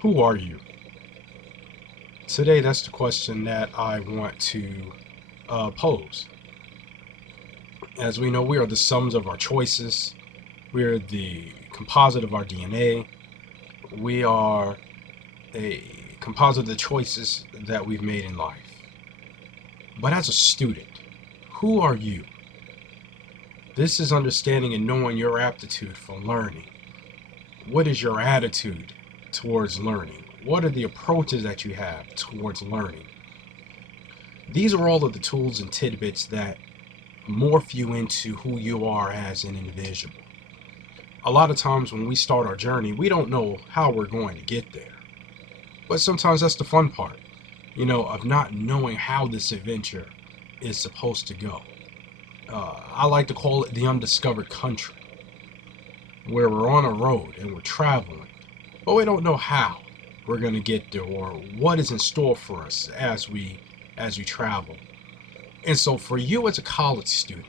Who are you? Today, that's the question that I want to pose. As we know, we are the sums of our choices, we are the composite of our DNA, we are a composite of the choices that we've made in life. But as a student, who are you? This is understanding and knowing your aptitude for learning. What is your attitude towards learning? What are the approaches that you have towards learning? These are all of the tools and tidbits that morph you into who you are as an individual. A lot of times when we start our journey, we don't know how we're going to get there. But sometimes that's the fun part, of not knowing how this adventure is supposed to go. I like to call it the undiscovered country, where we're on a road and we're traveling, but we don't know how we're going to get there or what is in store for us as we travel. And so for you as a college student,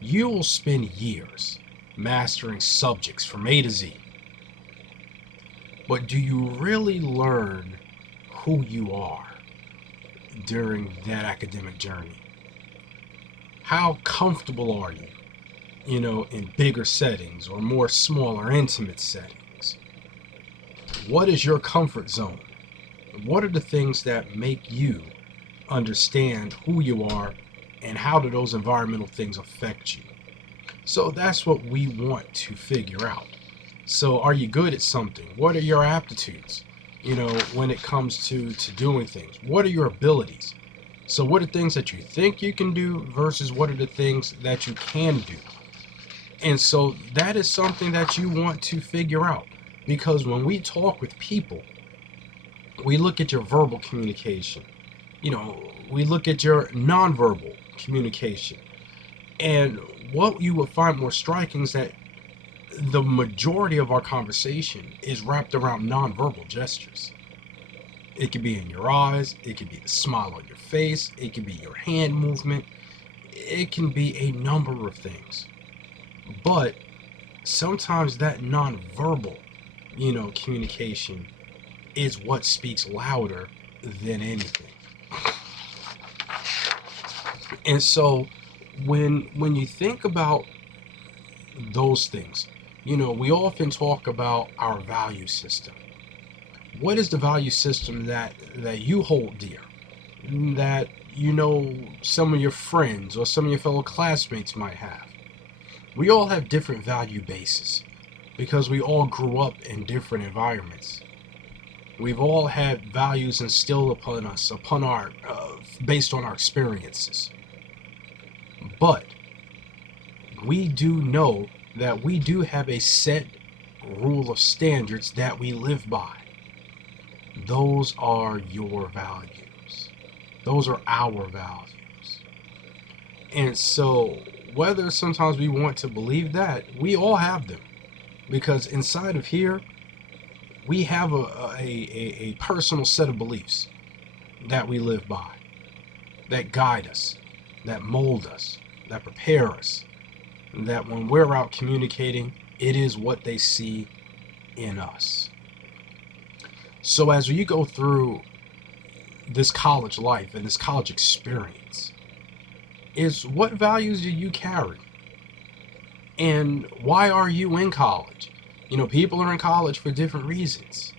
you will spend years mastering subjects from A to Z. But do you really learn who you are during that academic journey? How comfortable are you, in bigger settings or more smaller, intimate settings? What is your comfort zone? What are the things that make you understand who you are and how do those environmental things affect you? So that's what we want to figure out. So are you good at something? What are your aptitudes? When it comes to doing things, what are your abilities? So what are things that you think you can do versus what are the things that you can do? And so that is something that you want to figure out, because when we talk with people, we look at your verbal communication, we look at your nonverbal communication. And what you will find more striking is that the majority of our conversation is wrapped around nonverbal gestures. It could be in your eyes, it could be the smile on your face, it could be your hand movement, it can be a number of things. But sometimes that nonverbal, communication is what speaks louder than anything. And so when you think about those things, we often talk about our value system. What is the value system that you hold dear, that some of your friends or some of your fellow classmates might have? We all have different value bases because we all grew up in different environments. We've all had values instilled upon us, based on our experiences. But we do know that we do have a set rule of standards that we live by. Those are your values. Those are our values. And so, whether sometimes we want to believe that, we all have them. Because inside of here, we have a personal set of beliefs that we live by, that guide us, that mold us, that prepare us, that when we're out communicating, it is what they see in us. So as you go through this college life and this college experience, is what values do you carry? And why are you in college? People are in college for different reasons,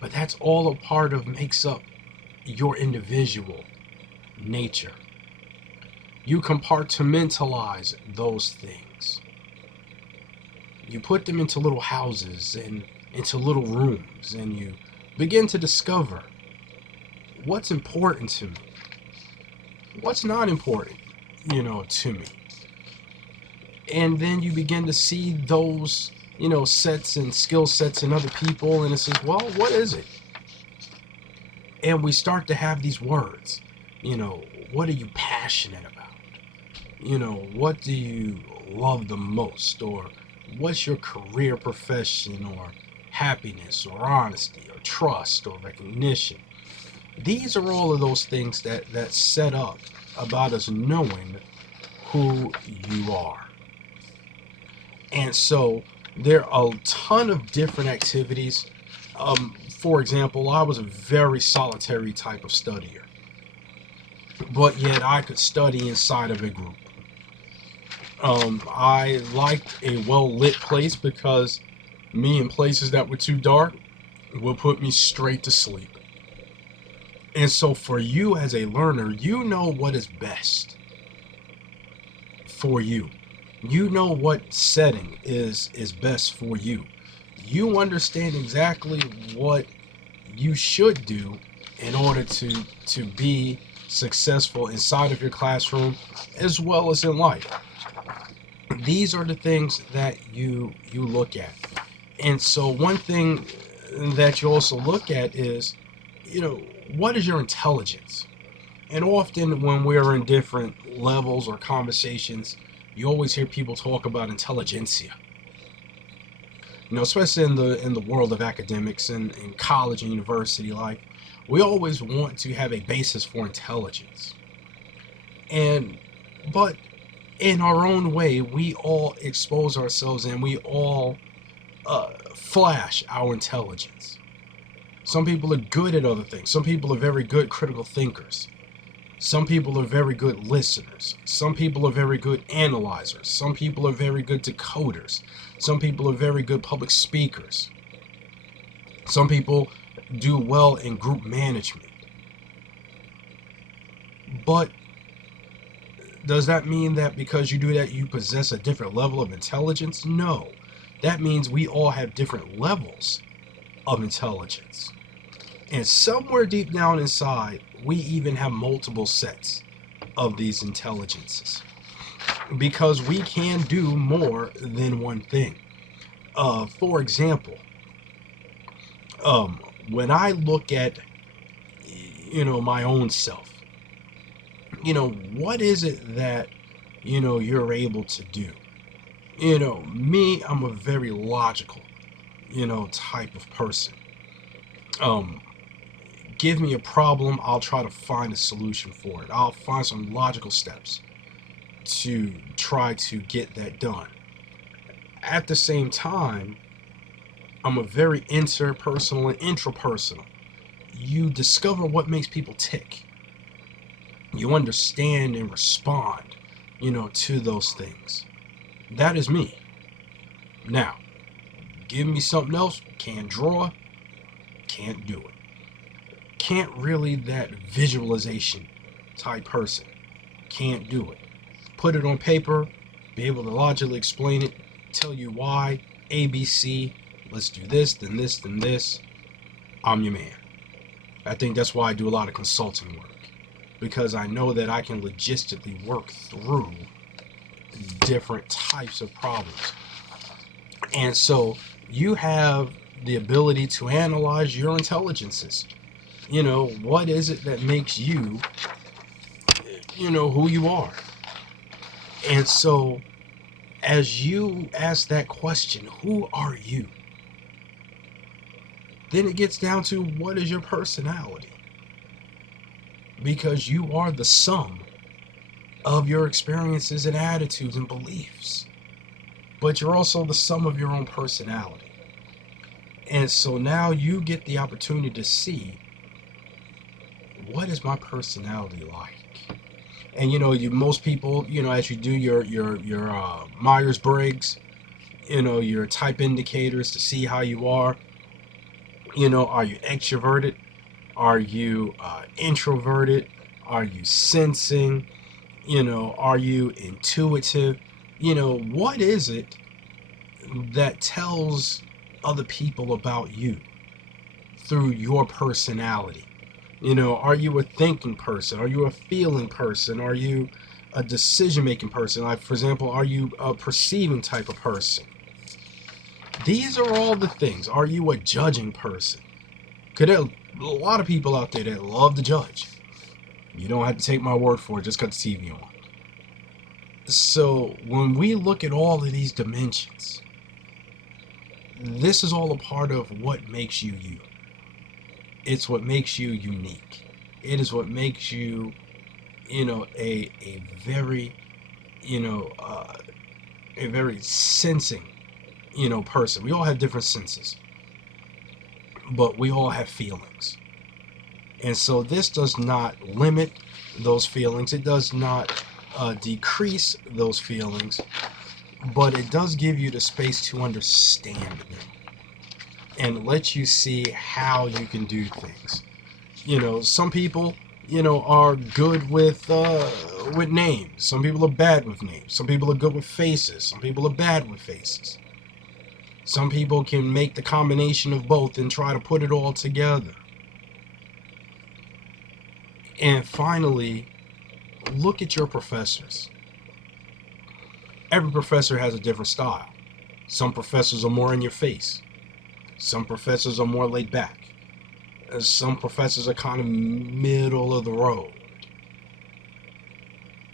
but that's all a part of makes up your individual nature. You compartmentalize those things. You put them into little houses and into little rooms, and you begin to discover what's important to me, what's not important, to me. And then you begin to see those, sets and skill sets in other people, and it says, well, what is it? And we start to have these words, what are you passionate about? What do you love the most? Or what's your career profession, or happiness, or honesty, or trust, or recognition? These are all of those things that set up about us knowing who you are. And so there are a ton of different activities For example, I was a very solitary type of studier, but yet I could study inside of a group. I liked a well lit place because me in places that were too dark would put me straight to sleep. And so, for you as a learner, you know what is best for you. You know what setting is best for you. You understand exactly what you should do in order to be successful inside of your classroom as well as in life. These are the things that you look at. And so one thing that you also look at is, you know, what is your intelligence? And often when we're in different levels or conversations, you always hear people talk about intelligentsia. You know, especially in the world of academics and in college and university life, we always want to have a basis for intelligence. And but in our own way, we all expose ourselves and we all flash our intelligence. Some people are good at other things. Some people are very good critical thinkers. Some people are very good listeners. Some people are very good analyzers. Some people are very good decoders. Some people are very good public speakers. Some people do well in group management. But does that mean that because you do that, you possess a different level of intelligence? No. That means we all have different levels of intelligence. And somewhere deep down inside, we even have multiple sets of these intelligences because we can do more than one thing. For example, when I look at, my own self, what is it that, you're able to do? Me, I'm a very logical, type of person. Um, Give me a problem, I'll try to find a solution for it. I'll find some logical steps to try to get that done. At the same time, I'm a very interpersonal and intrapersonal. You discover what makes people tick. You understand and respond, to those things. That is me. Now, give me something else, can't draw, can't do it. Can't really that visualization type person. Can't do it. Put it on paper, be able to logically explain it, tell you why, ABC, let's do this, then this, then this. I'm your man. I think that's why I do a lot of consulting work, because I know that I can logistically work through different types of problems. And so you have the ability to analyze your intelligences. What is it that makes you, who you are? And so as you ask that question, who are you? Then it gets down to what is your personality? Because you are the sum of your experiences and attitudes and beliefs. But you're also the sum of your own personality. And so now you get the opportunity to see, what is my personality like? And most people, as you do your Myers-Briggs, your type indicators to see how you are. Are you extroverted? Are you introverted? Are you sensing? Are you intuitive? What is it that tells other people about you through your personality? Are you a thinking person? Are you a feeling person? Are you a decision-making person? Like, for example, are you a perceiving type of person? These are all the things. Are you a judging person? Because there are a lot of people out there that love to judge. You don't have to take my word for it. Just cut the TV on. So when we look at all of these dimensions, this is all a part of what makes you you. It's what makes you unique. It is what makes you, a very, a very sensing, person. We all have different senses. but we all have feelings. And so this does not limit those feelings. It does not decrease those feelings, but it does give you the space to understand them and let you see how you can do things. Some people, are good with names. Some people are bad with names. Some people are good with faces. Some people are bad with faces. Some people can make the combination of both and try to put it all together. And finally, look at your professors. Every professor has a different style. Some professors are more in your face. Some professors are more laid back. Some professors are kind of middle of the road.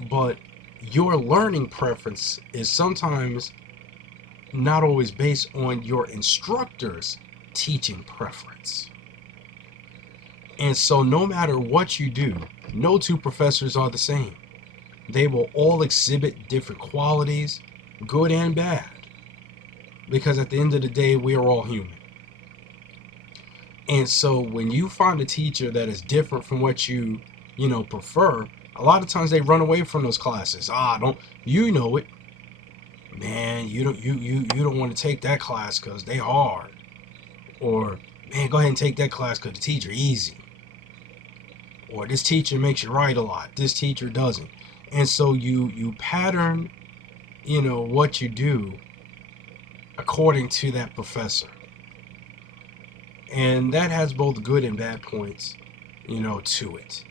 But your learning preference is sometimes not always based on your instructor's teaching preference. And so no matter what you do, no two professors are the same. They will all exhibit different qualities, good and bad. Because at the end of the day, we are all human. And so when you find a teacher that is different from what you prefer, a lot of times they run away from those classes. Don't you know it? Man, you don't want to take that class because they hard. Or, man, go ahead and take that class because the teacher easy. Or this teacher makes you write a lot. This teacher doesn't. And so you pattern, what you do according to that professor. And that has both good and bad points, to it.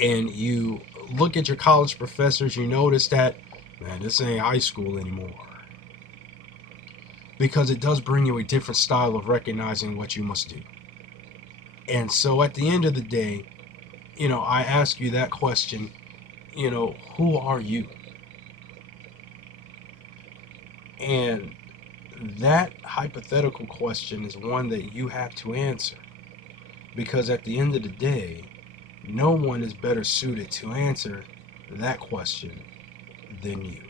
And you look at your college professors, you notice that, man, this ain't high school anymore. Because it does bring you a different style of recognizing what you must do. And so at the end of the day, I ask you that question, who are you? And that hypothetical question is one that you have to answer. Because at the end of the day, no one is better suited to answer that question than you.